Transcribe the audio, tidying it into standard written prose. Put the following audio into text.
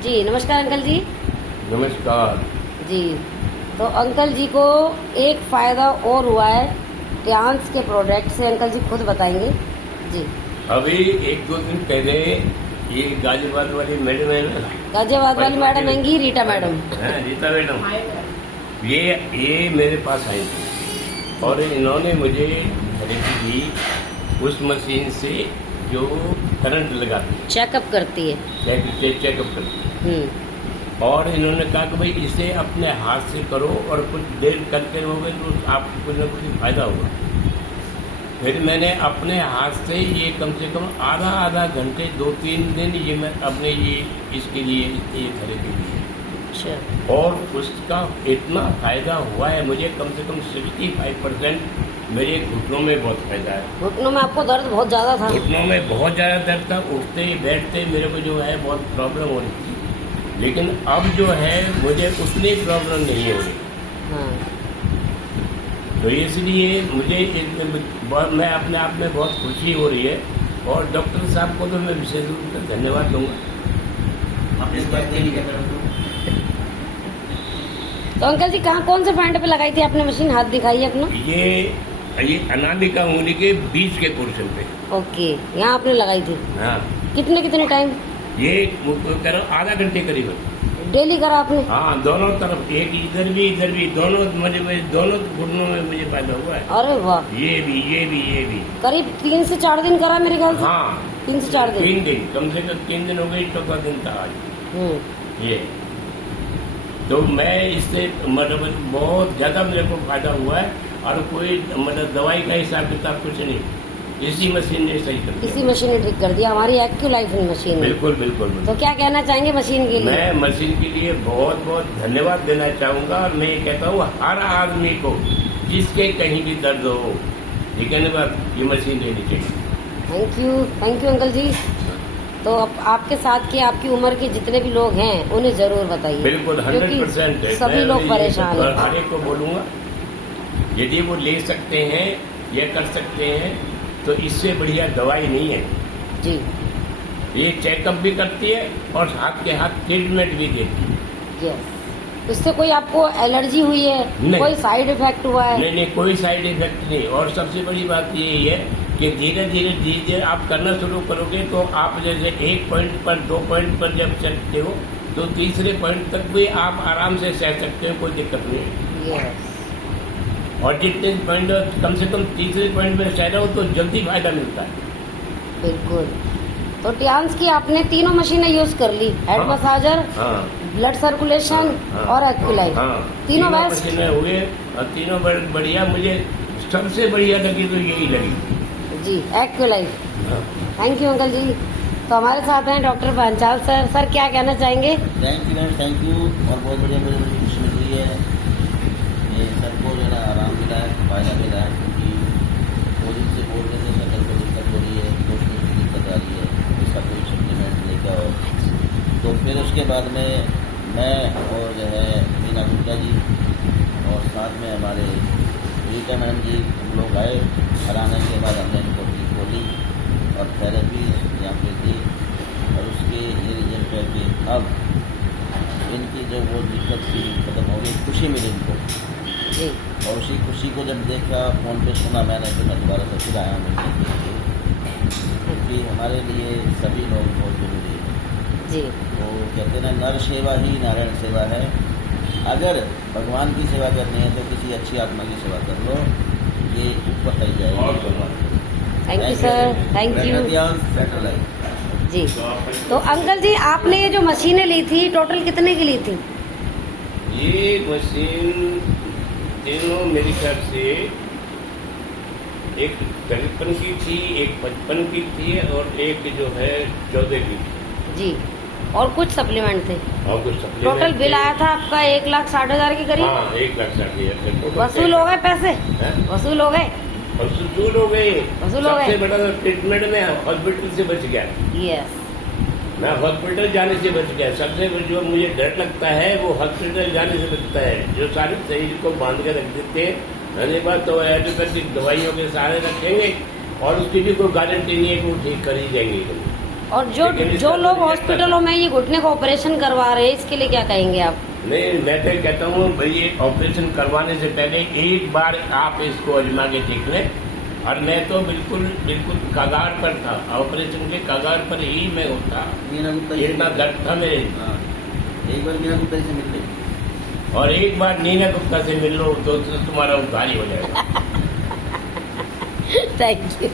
जी नमस्कार अंकल जी। नमस्कार। जी तो अंकल जी को एक फ़ायदा और हुआ है टियान्स के प्रोडक्ट से, अंकल जी खुद बताएंगे। जी अभी एक दो दिन पहले ये गाजियाबाद वाली मैडम है ना, गाजियाबाद वाली मैडम आएंगी, रीटा मैडम। हाँ, रीता मैडम, ये मेरे पास आई थी और इन्होंने मुझे थेरेपी दी उस मशीन से जो करंट लगाती है, चेकअप करती है। चेकअप करती है। और इन्होंने कहा कि भाई इसे अपने हाथ से करो और कुछ देर करके रहोगे तो आपको कुछ ना कुछ फायदा होगा। फिर मैंने अपने हाथ से ये कम से कम आधा घंटे 2-3 दिन ये मैं अपने ये इसके लिए ये थेरेपी दी है। अच्छा। और उसका इतना फायदा हुआ है मुझे, कम से कम 65% मेरे घुटनों में बहुत फायदा है। घुटनों में आपको दर्द बहुत ज़्यादा था? घुटनों में बहुत ज़्यादा दर्द था, उठते बैठते मेरे को जो है बहुत प्रॉब्लम हो रही थी, लेकिन अब जो है मुझे उतनी प्रॉब्लम नहीं हो रही। हाँ। तो इसलिए मुझे मैं अपने आप में बहुत खुशी हो रही है और डॉक्टर साहब को तो मैं विशेष रूप से धन्यवाद दूंगा। आप इस बात के लिए तो अंकल जी कौन से पॉइंट पे लगाई थी आपने मशीन? हाथ दिखाइए अपना। ये अनामिका उंगली के बीच के पोर्शन पे। ओके, यहाँ आपने लगाई थी। हाँ। कितने टाइम? ये करो आधा घंटे करीबन। डेली करा आपने? हाँ, दोनों तरफ, एक इधर भी दोनों दोनों घुटनों में मुझे फायदा हुआ है। अरे वाह। ये भी करीब 3 से 4 दिन करा मेरे ख्याल से। हाँ, 3 से 4 दिन। 3 दिन, कम से कम 3 दिन हो गए, चौथा दिन था आज। ये तो मैं इससे मतलब बहुत ज़्यादा मेरे को फायदा हुआ है और कोई मतलब दवाई का हिसाब किताब कुछ नहीं, इसी मशीन ने सही कर दिया। इसी मशीन ने ठीक कर दिया, हमारी एक्यू लाइफ मशीन। बिल्कुल बिल्कुल। तो क्या कहना चाहेंगे मशीन के लिए? मैं मशीन के लिए बहुत बहुत धन्यवाद देना चाहूँगा और मैं ये कहता हूँ हर आदमी को जिसके कहीं भी दर्द हो, ठीक है ना बात, ये मशीन लेनी चाहिए। थैंक यू अंकल जी। तो आपके साथ के आपकी उम्र के जितने भी लोग हैं उन्हें जरूर बताइए। बिल्कुल 100% सभी लोग परेशान हैं। हर एक को बोलूँगा यदि वो ले सकते हैं या कर सकते हैं तो इससे बढ़िया दवाई नहीं है जी। ये चेकअप भी करती है और हाथ के हाथ ट्रीटमेंट भी देती है। यस। इससे कोई आपको एलर्जी हुई है? नहीं। कोई साइड इफेक्ट हुआ है? नहीं, कोई साइड इफेक्ट नहीं। और सबसे बड़ी बात यही है कि धीरे धीरे आप करना शुरू करोगे तो आप जैसे 1 पॉइंट पर 2 पॉइंट पर जब चलते हो तो तीसरे पॉइंट तक भी आप आराम से सह सकते हो, कोई दिक्कत नहीं है। यस। और जितने पॉइंट कम से कम तीसरे पॉइंट में सह रहे हो तो जल्दी फायदा मिलता है। बिल्कुल। तो टियान्स की आपने तीनों मशीनें यूज कर ली, हेड मसाजर, ब्लड सर्कुलेशन और एक्यूलाइफ। तीनों मशीनें हुए और तीनों बढ़िया। मुझे सबसे बढ़िया लगी तो यही लगी जी, एक्यूलाइफ। थैंक यू अंकल जी। तो हमारे साथ हैं डॉक्टर पांचाल सर। सर क्या कहना चाहेंगे? Thank you ma'am, thank you. और बहुत बढ़िया मुझे खुशी मिल रही है, ये सबको जो है आराम मिला है, फायदा मिला है, क्योंकि कोविड से बोलने से शक्ल को दिक्कत हो रही है, सोचने की दिक्कत आ रही है, इसका कोई सप्लीमेंट लेकर। तो फिर उसके बाद में मैं और जो है मीना गुप्ता जी और साथ में हमारे रीटा मैडम जी, हम लोग आए। घर आने के बाद हमने इनको ठीक खोली और थेरेपी यहाँ पे दी और उसके ये रिजल्ट है कि अब इनकी जो वो दिक्कत थी खत्म हो गई, खुशी मिली इनको जी। और उसी खुशी को जब देखा, फ़ोन पे सुना मैंने, तो मैं दोबारा से फिर आया हूँ, क्योंकि हमारे लिए सभी लोग बहुत जरूरी है जी। तो कहते हैं ना, नर सेवा ही नारायण सेवा है। अगर भगवान की सेवा करनी है तो किसी अच्छी आत्मा की सेवा कर लो, ये ऊपर तक जाएगी। Thank you sir, thank you ji. तो अंकल जी आपने ये जो मशीनें ली थी टोटल कितने की ली थी? ये मशीन तीनों मेरे ख्याल से एक 53 की थी, एक 55 की थी और एक जो है 14 की जी। और कुछ सप्लीमेंट थे? और कुछ सप्लीमेंट। टोटल बिल आया था आपका 1,60,000 के करीब? हाँ, 1,60,000। वसूल हो गए पैसे? वसूल हो गए? वसूल हो गए। सबसे बड़ा ट्रीटमेंट में हॉस्पिटल से बच गया। यस। मैं हॉस्पिटल जाने से बच गया। सबसे जो मुझे डर लगता है वो हॉस्पिटल जाने से बचता है, जो सारे शरीर को बांध के रख देते हैं। रहने बाद तो एलोपैथिक दवाइयों के सहारे रखेंगे और उसकी भी कोई गारंटी नहीं है कि वो ठीक कर ही जाएंगे। और जो लेकिन इसका लोग तो हॉस्पिटलों में ये घुटने का ऑपरेशन करवा रहे हैं, इसके लिए क्या कहेंगे आप? नहीं, मैं तो कहता हूँ भाई ये ऑपरेशन करवाने से पहले एक बार आप इसको आजमा के देख लें। और मैं तो बिल्कुल कगार पर था, ऑपरेशन के कगार पर ही मैं होता, मीना गुप्ता जी इतना दर्द था मेरे। हाँ, एक बार मीना गुप्ता जी से मिल ली। और एक बार नीना गुप्ता से मिल लो तो तुम्हारा उद्धार ही हो जाएगा। Thank you.